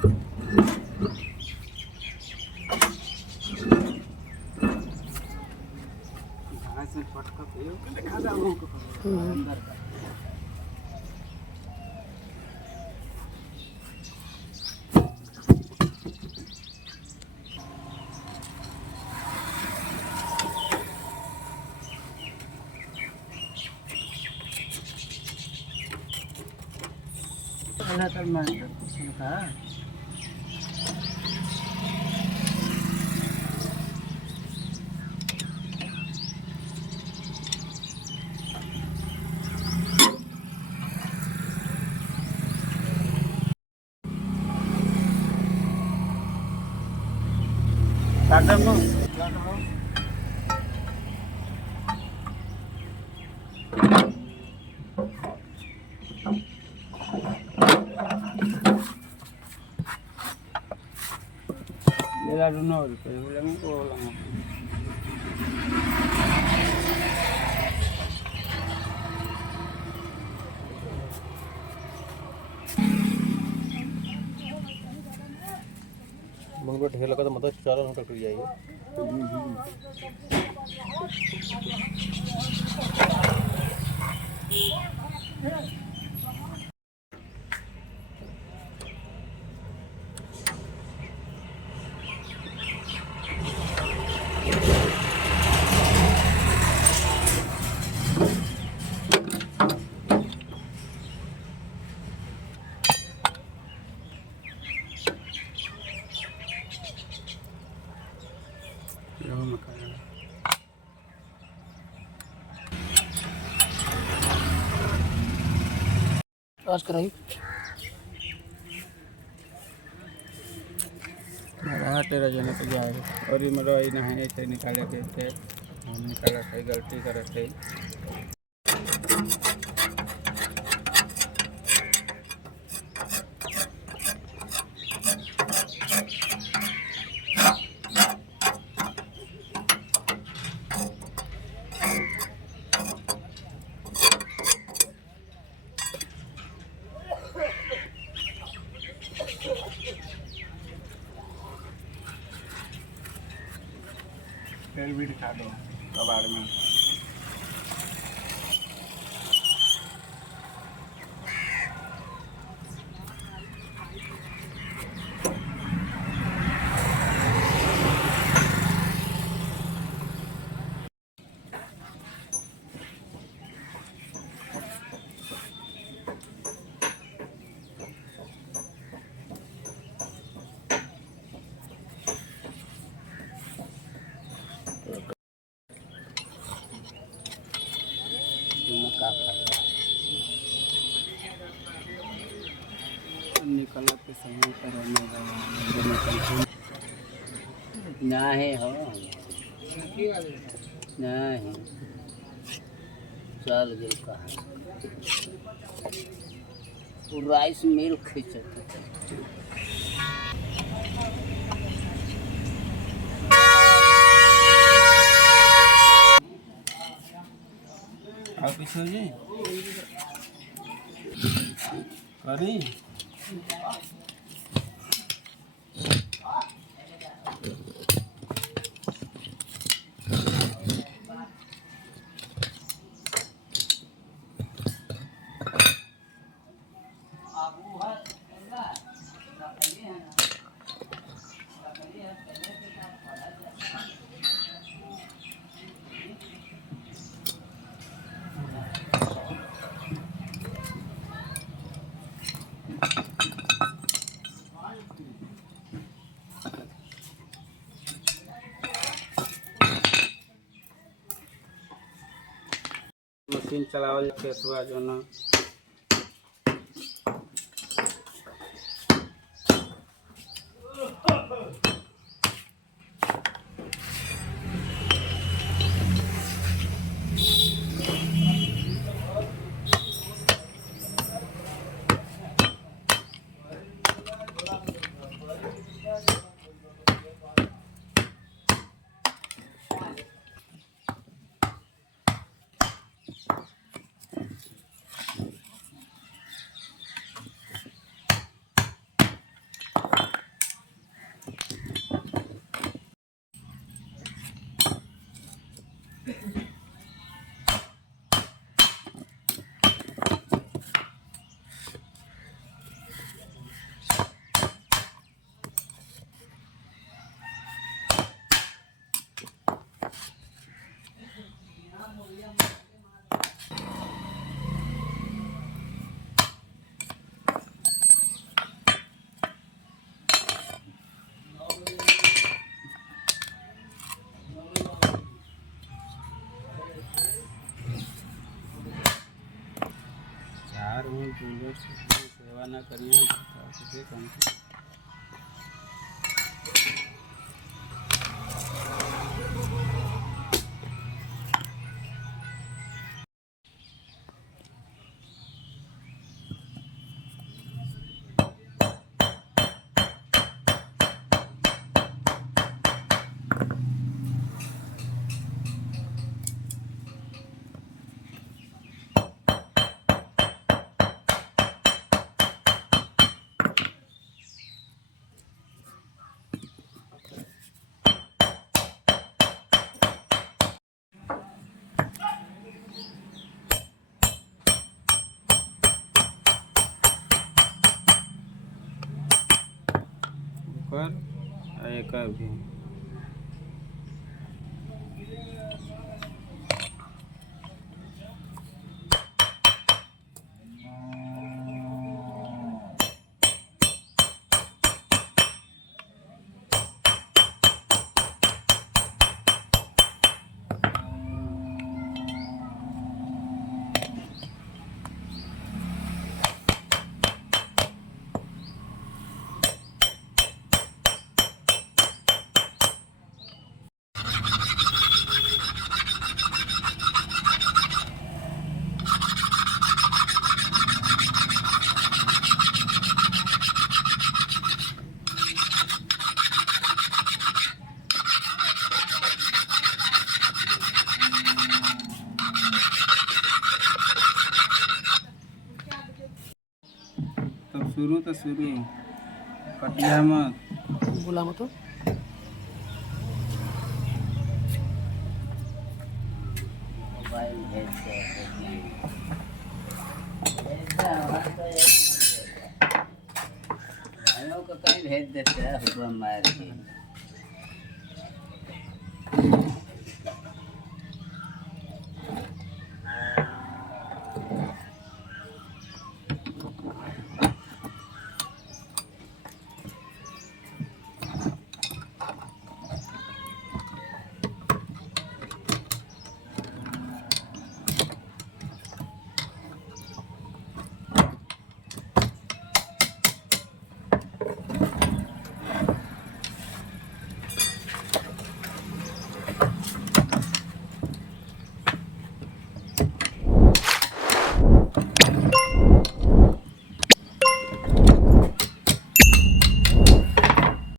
घास में पटका पे देखा जाओ अंदर का तो मैं का काटम नो ये लाडू नो रुपए बोले मैं को लगा मंगल ढेर लगा तो मतलब 4 घंटा टूट जाएगी। आज कराई मेरा तेरा जने तो जाए और ये मेरा ही नहीं ऐसे निकाले के थे हम निकाला थे गलती करे थे फिर भी दिखा दो कबाड़ में निकला के समय पर रहने लगा नहीं हो नहीं चल गए कहाँ वो राइस मिल खींचते और कुछ हो जी करी मशीन चलावल खेतवा जो ना बढ़िया किसी काम की। ऊपर एक भी तब शुरू तो शुरू कटिया मत बोला मत मोबाइल भेज भाइयों को कहीं भेज देते हैं हुक्म मार के।